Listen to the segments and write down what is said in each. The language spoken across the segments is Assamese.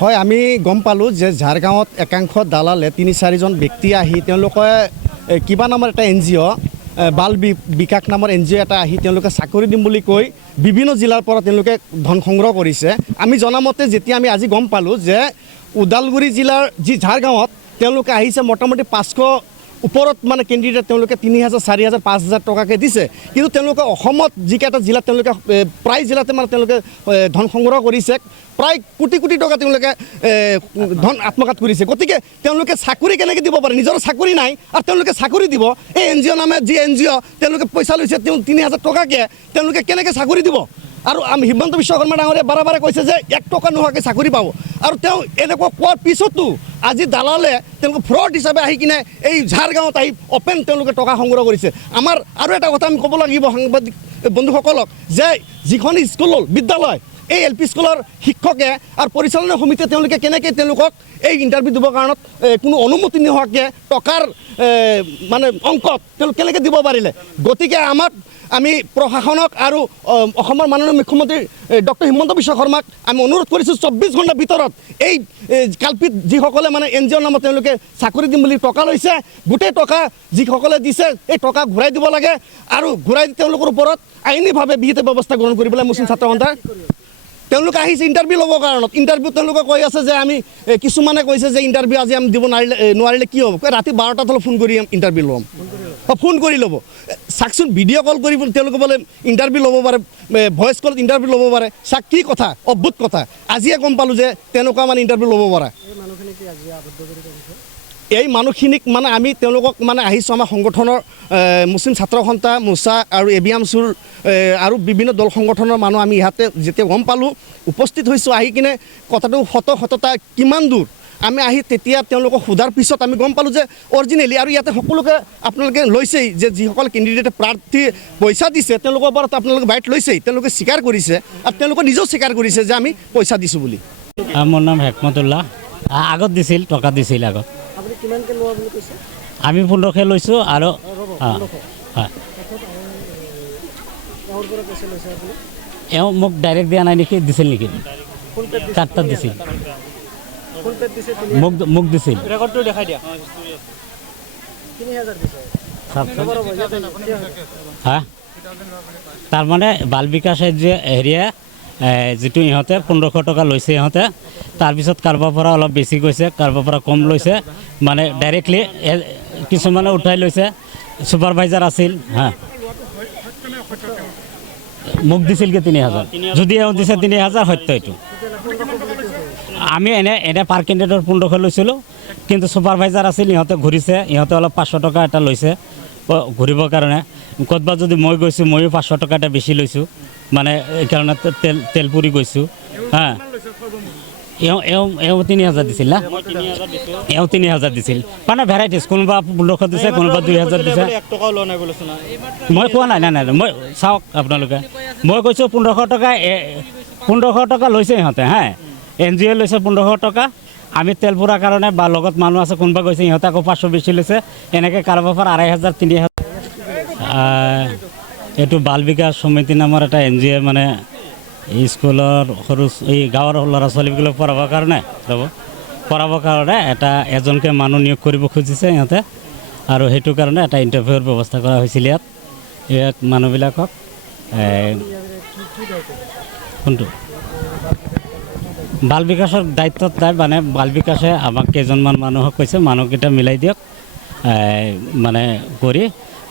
হয়, আমি গম পালোঁ যে ঝাৰগাঁৱত একাংশ দালালে ৩-৪জন ব্যক্তি আহি তেওঁলোকে কিবা নামৰ এটা NGO বাল বিকাশ নামৰ NGO এটা আহি তেওঁলোকে চাকৰি দিম বুলি কৈ বিভিন্ন জিলাৰ পৰা তেওঁলোকে ধন সংগ্ৰহ কৰিছে। আমি জনামতে যেতিয়া আমি আজি গম পালোঁ যে ওদালগুৰি জিলাৰ যি ঝাৰগাঁৱত তেওঁলোকে আহিছে মোটামুটি 500 ওপৰত মানে কেণ্ডিডেট তেওঁলোকে ৩,০০০, ৪,০০০, ৫,০০০ টকাকৈ দিছে। কিন্তু তেওঁলোকে অসমত যিকেইটা জিলাত তেওঁলোকে প্ৰায় জিলাতে মানে তেওঁলোকে ধন সংগ্ৰহ কৰিছে, প্ৰায় কোটি কোটি টকা তেওঁলোকে ধন আত্মসাৎ কৰিছে। গতিকে তেওঁলোকে চাকৰি কেনেকৈ দিব পাৰে? নিজৰ চাকৰি নাই আৰু তেওঁলোকে চাকৰি দিব। এই NGO নামে যি NGO তেওঁলোকে পইচা লৈছে ৩,০০০ টকাকৈ, তেওঁলোকে কেনেকৈ চাকৰি দিব? আৰু আমি হিমন্ত বিশ্ব শৰ্মা ডাঙৰীয়াই বাৰে বাৰে কৈছে যে ১ টকা নোহোৱাকৈ চাকৰি পাব। আৰু তেওঁ এনেকুৱা কোৱাৰ পিছতো আজি দালালে তেওঁলোকে ফ্ৰড হিচাপে আহি কিনে এই ঝাৰগাঁৱত আহি অপেন তেওঁলোকে টকা সংগ্ৰহ কৰিছে। আমাৰ আৰু এটা কথা আমি ক'ব লাগিব সাংবাদিক বন্ধুসকলক যে যিখন স্কুল বিদ্যালয়, এই LP স্কুলৰ শিক্ষকে আৰু পৰিচালনা সমিতিয়ে তেওঁলোকে কেনেকৈ তেওঁলোকক এই ইণ্টাৰভিউ দিবৰ কাৰণত কোনো অনুমতি নোহোৱাকৈ টকাৰ মানে অংকত তেওঁলোক কেনেকৈ দিব পাৰিলে? গতিকে আমি প্ৰশাসনক আৰু অসমৰ মাননীয় মুখ্যমন্ত্ৰী ডক্টৰ হিমন্ত বিশ্ব শৰ্মাক আমি অনুৰোধ কৰিছোঁ ২৪ ঘণ্টাৰ ভিতৰত এই কাল্পিত যিসকলে মানে NGO নামত তেওঁলোকে চাকৰি দিম বুলি টকা লৈছে, গোটেই টকা যিসকলে দিছে এই টকা ঘূৰাই দিব লাগে আৰু ঘূৰাই দি তেওঁলোকৰ ওপৰত আইনীভাৱে বিহিত ব্যৱস্থা গ্ৰহণ কৰিবলৈ মুছলিম ছাত্ৰ সন্থাই তেওঁলোকে আহিছে ইণ্টাৰভিউ ল'বৰ কাৰণত। ইণ্টাৰভিউ তেওঁলোকে কৈ আছে যে আমি কিছুমানে কৈছে যে ইণ্টাৰভিউ আজি আমি দিব নোৱাৰিলে কি হ'ব? ৰাতি 12টাত হ'লে ফোন কৰি ইণ্টাৰভিউ ল'ম। ফোন কৰি ল'ব, চাওকচোন, ভিডিঅ' কল কৰি তেওঁলোকে বোলে ইণ্টাৰভিউ ল'ব পাৰে, ভইচ কলত ইণ্টাৰভিউ ল'ব পাৰে। চাওক কি কথা, অদ্ভুত কথা। আজিয়ে গম পালোঁ যে তেনেকুৱা মানে ইণ্টাৰভিউ ল'ব পাৰে। এই মানুহখিনিক মানে আমি তেওঁলোকক মানে আহিছোঁ আমাৰ সংগঠনৰ মুছলিম ছাত্ৰ সন্থা মোচা আৰু ABMSUৰ আৰু বিভিন্ন দল সংগঠনৰ মানুহ আমি ইয়াতে যেতিয়া গম পালোঁ উপস্থিত হৈছোঁ। আহি কিনে কথাটো সততা কিমান দূৰ আমি আহি তেতিয়া তেওঁলোকক সোধাৰ পিছত আমি গম পালোঁ যে অৰিজিনেলি আৰু ইয়াতে সকলোকে আপোনালোকে লৈছেই যে যিসকল কেণ্ডিডেটে প্ৰাৰ্থী পইচা দিছে তেওঁলোকৰ পৰা আপোনালোকে বাইট লৈছেই, তেওঁলোকে স্বীকাৰ কৰিছে আৰু তেওঁলোকে নিজেও স্বীকাৰ কৰিছে যে আমি পইচা দিছোঁ বুলি। মোৰ নাম হেকমতুল্লাহ। আগত দিছিল, টকা দিছিল আগত। আমি 1500 লৈছোঁ আৰু এওঁ মোক ডাইৰেক্ট দিয়া নাই নেকি? দিছিল নেকি? কাৰ্ডত দিছিল, মোক দিছিল। হা, তাৰমানে বাল বিকাশে যে হেৰিয়ে যিটো ইহঁতে 1500 টকা লৈছে ইহঁতে, তাৰপিছত কাৰোবাৰ পৰা অলপ বেছি গৈছে, কাৰোবাৰ পৰা কম লৈছে, মানে ডাইৰেক্টলি কিছুমানে উঠাই লৈছে। ছুপাৰভাইজাৰ আছিল, হা, মোক দিছিল কি 3000? যদি এওঁ দিছে 3000 সত্য এইটো। আমি এনে পাৰ কেণ্ডিডেটৰ 1500 লৈছিলোঁ, কিন্তু ছুপাৰভাইজাৰ আছিল, ইহঁতে ঘূৰিছে, ইহঁতে অলপ 500 টকা এটা লৈছে ঘূৰিবৰ কাৰণে। ক'ৰবাত যদি মই গৈছোঁ ময়ো 500 টকা এটা বেছি লৈছোঁ, মানে এইকাৰণে তেল পুৰি গৈছোঁ। হা, এওঁ 3000 দিছিল না? এওঁ 3000 দিছিল, মানে ভেৰাইটিজ, কোনোবা 1500 দিছে, কোনোবা 2000 দিছে। মই কোৱা নাই, নাই, মই চাওক আপোনালোকে, মই কৈছোঁ 1500 টকা লৈছে ইহঁতে। হা, NGO লৈছে 1500 টকা। আমি তেল পুৰাৰ কাৰণে বা লগত মানুহ আছে কোনোবা গৈছে, ইহঁতে আকৌ 500 বেছি লৈছে। এনেকৈ কাৰোবাৰ পৰা 2500, 3000। এইটো বাল বিকাশ সমিতি নামৰ এটা NGO, মানে স্কুলৰ সৰু এই গাঁৱৰ ল'ৰা ছোৱালীবিলাক পঢ়াবৰ কাৰণে এজনকৈ মানুহ নিয়োগ কৰিব খুজিছে ইহঁতে, আৰু সেইটো কাৰণে এটা ইণ্টাৰভিউৰ ব্যৱস্থা কৰা হৈছিল ইয়াত মানুহবিলাকক। কোনটো বাল বিকাশৰ দায়িত্বত নাই, মানে বাল বিকাশে আমাক কেইজনমান মানুহক কৈছে মানুহকেইটা মিলাই দিয়ক, মানে কৰি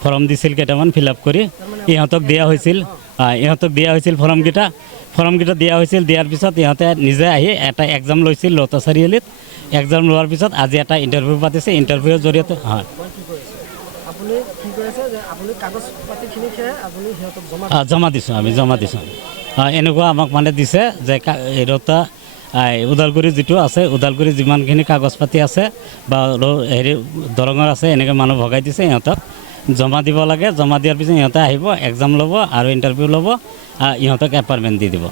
ফৰ্ম দিছিল কেইটামান ফিল আপ কৰি ইহঁতক দিয়া হৈছিল। ফৰ্মকেইটা দিয়া হৈছিল। দিয়াৰ পিছত ইহঁতে নিজে আহি এটা এক্সাম লৈছিল লতা চাৰিআলিত। এক্সাম লোৱাৰ পিছত আজি এটা ইণ্টাৰভিউ পাতিছে। ইণ্টাৰভিউৰ জৰিয়তে হয় জমা দিছোঁ, আমি জমা দিছোঁ। এনেকুৱা আমাক মানে দিছে যে ৰৌতা ওদালগুৰি যিটো আছে, ওদালগুৰি যিমানখিনি কাগজ পাতি আছে বা হেৰি দৰঙৰ আছে, এনেকৈ মানুহ ভগাই দিছে। ইহঁতক জমা দিব লাগে। জমা দিয়াৰ পিছত ইহঁতে আহিব, এক্সাম ল'ব আৰু ইণ্টাৰভিউ ল'ব, ইহঁতক এপইণ্টমেণ্ট দি দিব।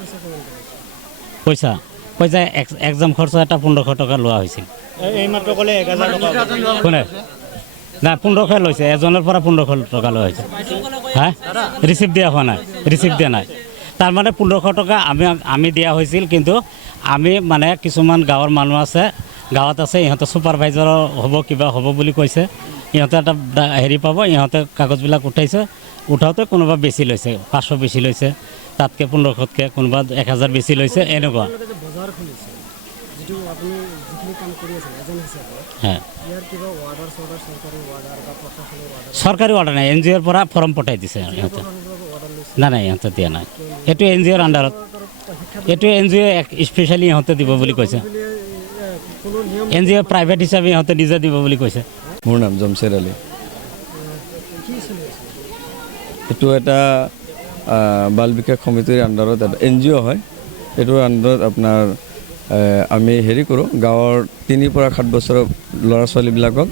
পইচা এক্সাম খৰচ এটা 1500 টকা লোৱা হৈছিল। কোনে নাই 1500 লৈছে, এজনৰ পৰা 1500 টকা লোৱা হৈছে। হা, ৰিচিপ্ট দিয়া হোৱা নাই, ৰিচিপ্ট দিয়া নাই। তাৰমানে 1500 টকা আমি দিয়া হৈছিল, কিন্তু আমি মানে কিছুমান গাঁৱৰ মানুহ আছে, গাঁৱত আছে, ইহঁতে ছুপাৰভাইজাৰ হ'ব কিবা হ'ব বুলি কৈছে, ইহঁতে এটা হেৰি পাব, ইহঁতে কাগজবিলাক উঠাইছে, উঠাওঁতে কোনোবা বেছি লৈছে, 500 বেছি লৈছে, তাতকৈ 1500তকৈ কোনোবা 1000 বেছি লৈছে, এনেকুৱা। বজাৰ খুলিছে যিটো আপুনি যিখিনি কাম কৰি আছে এজেণ্ট হিচাপে, হয়, ইয়াৰ কিবা অৰ্ডাৰ চৰ্ডাৰ চৰকাৰী অৰ্ডাৰ বা প্ৰশাসনৰ অৰ্ডাৰ চৰকাৰী অৰ্ডাৰ নাই, NGOৰ পৰা ফৰ্ম পঠাই দিছে ইহঁতে। অৰ্ডাৰ লৈছে? নাই ইহঁতে দিয়া নাই, এইটো NGOৰ আণ্ডাৰত, এইটো NGO স্পেচিয়েলি ইহঁতে দিব বুলি কৈছে। কোনো নিয়ম NGO প্ৰাইভেট হিচাপে ইহঁতে নিজে দিব বুলি কৈছে। মোৰ নাম জমছেদ আলী। কি চলি আছে? এইটো এটা বাল বিকাশ সমিতিৰ আণ্ডাৰত এটা NGO হয়। এইটোৰ আণ্ডাৰত আপোনাৰ আমি হেৰি কৰোঁ, গাঁৱৰ 3 পৰা 7 বছৰৰ ল'ৰা ছোৱালীবিলাকক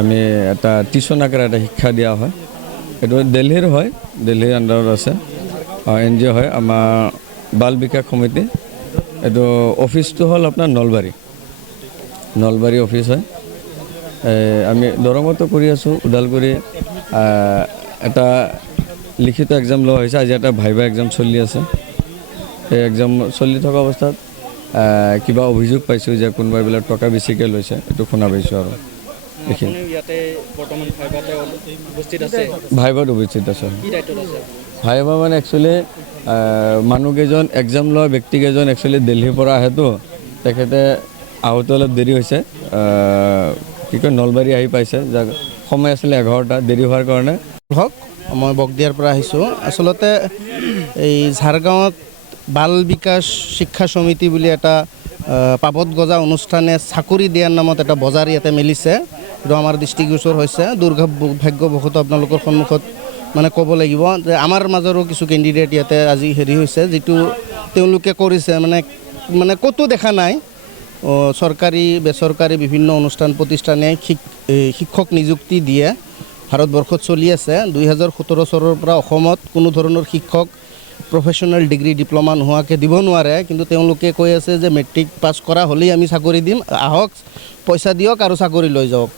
আমি এটা টিউশ্যন আকাৰে এটা শিক্ষা দিয়া হয়। এইটো দিল্লীৰ হয়, দিল্লীৰ আণ্ডাৰত আছে, NGO হয় আমাৰ বাল বিকাশ সমিতি। এইটো অফিচটো হ'ল আপোনাৰ নলবাৰী অফিচ হয়। আমি দৰঙতো কৰি আছোঁ, ওদালগুৰি এটা লিখিত এক্সাম লোৱা হৈছে, আজি এটা ভাইভা এক্সাম চলি আছে। সেই এক্সাম চলি থকা অৱস্থাত কিবা অভিযোগ পাইছোঁ যে কোনোবাই বোলে টকা বেছিকৈ লৈছে, এইটো শুনা পাইছোঁ আৰু এইখিনি। ভাইভাত উপস্থিত আছে। ভাইভা মানে একচুৱেলি মানুহকেইজন এক্সাম লোৱা ব্যক্তিকেইজন একচুৱেলি দিল্লীৰ পৰা আহেতো, তেখেতে আহোঁতে অলপ দেৰি হৈছে, কি কয় নলবাৰী আহি পাইছে, যাক সময় আছিলে 11টা, দেৰি হোৱাৰ কাৰণে। হওক, মই বগদিয়াৰ পৰা আহিছোঁ। আচলতে এই ঝাৰগাঁৱত বাল বিকাশ শিক্ষা সমিতি বুলি এটা পাবত গজা অনুষ্ঠানে চাকৰি দিয়াৰ নামত এটা বজাৰ ইয়াতে মেলিছে। এইটো আমাৰ দৃষ্টিগোচৰ হৈছে। দুৰ্ভাগ্যবশত আপোনালোকৰ সন্মুখত মানে ক'ব লাগিব যে আমাৰ মাজৰো কিছু কেণ্ডিডেট ইয়াতে আজি হেৰি হৈছে, যিটো তেওঁলোকে কৰিছে মানে ক'তো দেখা নাই। চৰকাৰী বেচৰকাৰী বিভিন্ন অনুষ্ঠান প্ৰতিষ্ঠানে শিক্ষক নিযুক্তি দিয়ে, ভাৰতবৰ্ষত চলি আছে। 2017 চনৰ পৰা অসমত কোনো ধৰণৰ শিক্ষক প্ৰফেশ্যনেল ডিগ্ৰী ডিপ্ল'মা নোহোৱাকৈ দিব নোৱাৰে, কিন্তু তেওঁলোকে কৈ আছে যে মেট্ৰিক পাছ কৰা হ'লেই আমি চাকৰি দিম, আহক পইচা দিয়ক আৰু চাকৰি লৈ যাওক।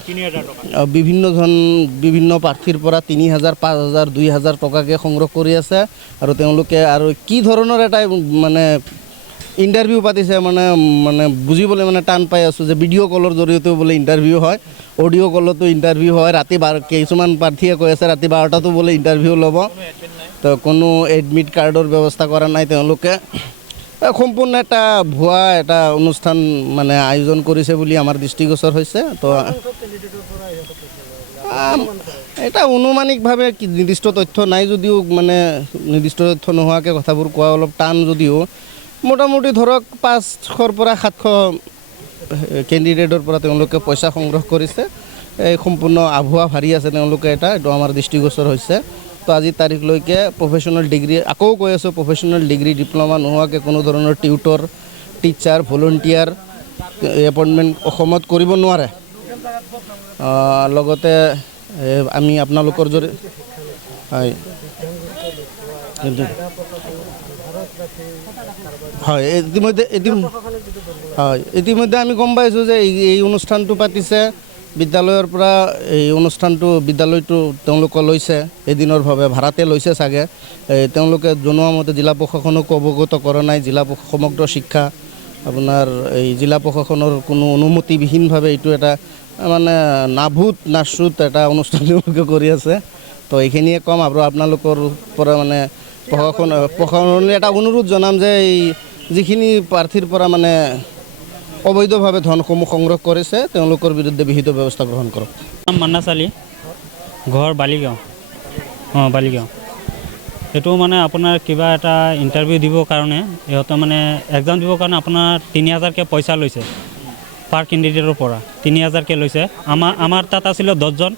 বিভিন্ন প্ৰাৰ্থীৰ পৰা 3000, 5000, 2000 টকাকৈ সংগ্ৰহ কৰি আছে। আৰু তেওঁলোকে আৰু কি ধৰণৰ এটা মানে ইণ্টাৰভিউ পাতিছে মানে বুজিবলৈ টান পাই আছোঁ যে ভিডিঅ' কলৰ জৰিয়তেও বোলে ইণ্টাৰভিউ হয়, অডিঅ' কলতো ইণ্টাৰভিউ হয়। ৰাতি কিছুমান প্ৰাৰ্থীয়ে কৈ আছে ৰাতি 12টাতো বোলে ইণ্টাৰভিউ ল'ব। তো কোনো এডমিট কাৰ্ডৰ ব্যৱস্থা কৰা নাই তেওঁলোকে। সম্পূৰ্ণ এটা ভুৱা এটা অনুষ্ঠান মানে আয়োজন কৰিছে বুলি আমাৰ দৃষ্টিগোচৰ হৈছে। তো এটা অনুমানিকভাৱে নিৰ্দিষ্ট তথ্য নাই যদিও, মানে নিৰ্দিষ্ট তথ্য নোহোৱাকৈ কথাবোৰ কোৱা অলপ টান যদিও, মোটামুটি ধৰক 500ৰ পৰা 700 কেণ্ডিডেটৰ পৰা তেওঁলোকে পইচা সংগ্ৰহ কৰিছে। এই সম্পূৰ্ণ আভুৱা ভাৰি আছে তেওঁলোকে, এইটো আমাৰ দৃষ্টিগোচৰ হৈছে। তো আজিৰ তাৰিখলৈকে প্ৰফেশ্যনেল ডিগ্ৰী, আকৌ কৈ আছোঁ, প্ৰফেশ্যনেল ডিগ্ৰী ডিপ্ল'মা নোহোৱাকৈ কোনো ধৰণৰ টিউটৰ, টিচাৰ, ভলণ্টিয়াৰ এপইণ্টমেণ্ট অসমত কৰিব নোৱাৰে। লগতে আমি আপোনালোকৰ জৰিয়তে হয় ইতিমধ্যে আমি গম পাইছোঁ যে এই অনুষ্ঠানটো পাতিছে বিদ্যালয়ৰ পৰা। এই অনুষ্ঠানটো বিদ্যালয়টো তেওঁলোকে লৈছে এদিনৰ ভাৱে, ভাড়াতে লৈছে চাগে। তেওঁলোকে জনোৱা মতে জিলা প্ৰশাসনকো অৱগত কৰা নাই। সমগ্ৰ শিক্ষা আপোনাৰ এই জিলা প্ৰশাসনৰ কোনো অনুমতিবিহীনভাৱে এইটো এটা মানে নাচুত এটা অনুষ্ঠান তেওঁলোকে কৰি আছে। তো এইখিনিয়ে ক'ম। আৰু আপোনালোকৰ পৰা মানে প্ৰশাসনলৈ এটা অনুৰোধ জনাম যে এই যিখিনি প্ৰাৰ্থীৰ পৰা মানে অবৈধভাৱে ধনসমূহ সংগ্ৰহ কৰিছে তেওঁলোকৰ বিৰুদ্ধে বিহিত ব্যৱস্থা গ্ৰহণ কৰক। মান্না চালি, ঘৰ বালিগাঁও। বালিগাঁও। এইটো মানে আপোনাৰ কিবা এটা ইণ্টাৰভিউ দিবৰ কাৰণে, ইহঁতে মানে এক্সাম দিবৰ কাৰণে আপোনাৰ 3000কৈ পইচা লৈছে পাৰ কেণ্ডিডেটৰ পৰা। 3000কৈ লৈছে। আমাৰ তাত আছিলে 10জন।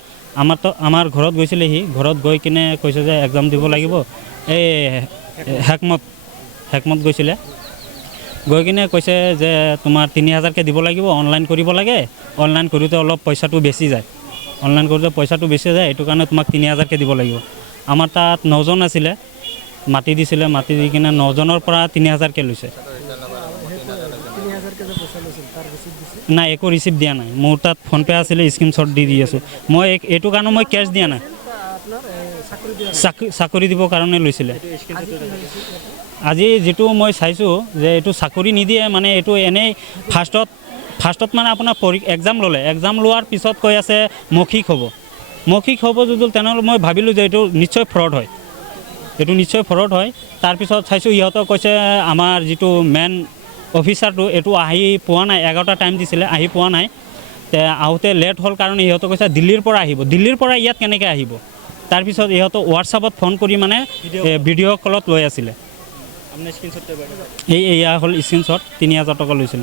আমাৰ ঘৰত গৈছিলে, সি ঘৰত গৈ কিনে কৈছে যে এক্সাম দিব লাগিব। এই হেকমত গৈছিলে, গৈ কিনে কৈছে যে তোমাৰ 3000কৈ দিব লাগিব, অনলাইন কৰিব লাগে। অনলাইন কৰোঁতে অলপ পইচাটো বেছি যায়, এইটো কাৰণে তোমাক 3000কৈ দিব লাগিব। আমাৰ তাত 9জন আছিলে, মাতি দিছিলে, মাতি দি কিনে 9জনৰ পৰা 3000কৈ লৈছে। নাই, একো ৰিচিপ্ট দিয়া নাই। মোৰ তাত ফোনপে' আছিলে, স্ক্ৰীনশ্বট দি আছোঁ। মই এইটো কাৰণে মই কেছ দিয়া নাই। চাকৰি দিবৰ কাৰণে লৈছিলে। আজি যিটো মই চাইছোঁ যে এইটো চাকৰি নিদিয়ে মানে এইটো এনেই ফাৰ্ষ্টত মানে আপোনাৰ এক্সাম ল'লে এক্সাম লোৱাৰ পিছত কৈ আছে মৌখিক হ'ব যদি তেনেহ'লে মই ভাবিলোঁ যে এইটো নিশ্চয় ফ্ৰড হয়, এইটো নিশ্চয় ফ্ৰড হয়। তাৰপিছত চাইছোঁ ইহঁতক কৈছে আমাৰ যিটো মেইন অফিচাৰটো এইটো আহি পোৱা নাই, 11টা টাইম দিছিলে আহি পোৱা নাই। আহোঁতে লেট হ'ল কাৰণে ইহঁতক কৈছে দিল্লীৰ পৰা আহিব, দিল্লীৰ পৰা ইয়াত কেনেকৈ আহিব। তাৰপিছত ইহঁতক হোৱাটছআপত ফোন কৰি মানে ভিডিঅ' কলত লৈ আছিলে। এয়া হ'ল স্ক্ৰীনশ্বট, 3000 টকা লৈছিলে।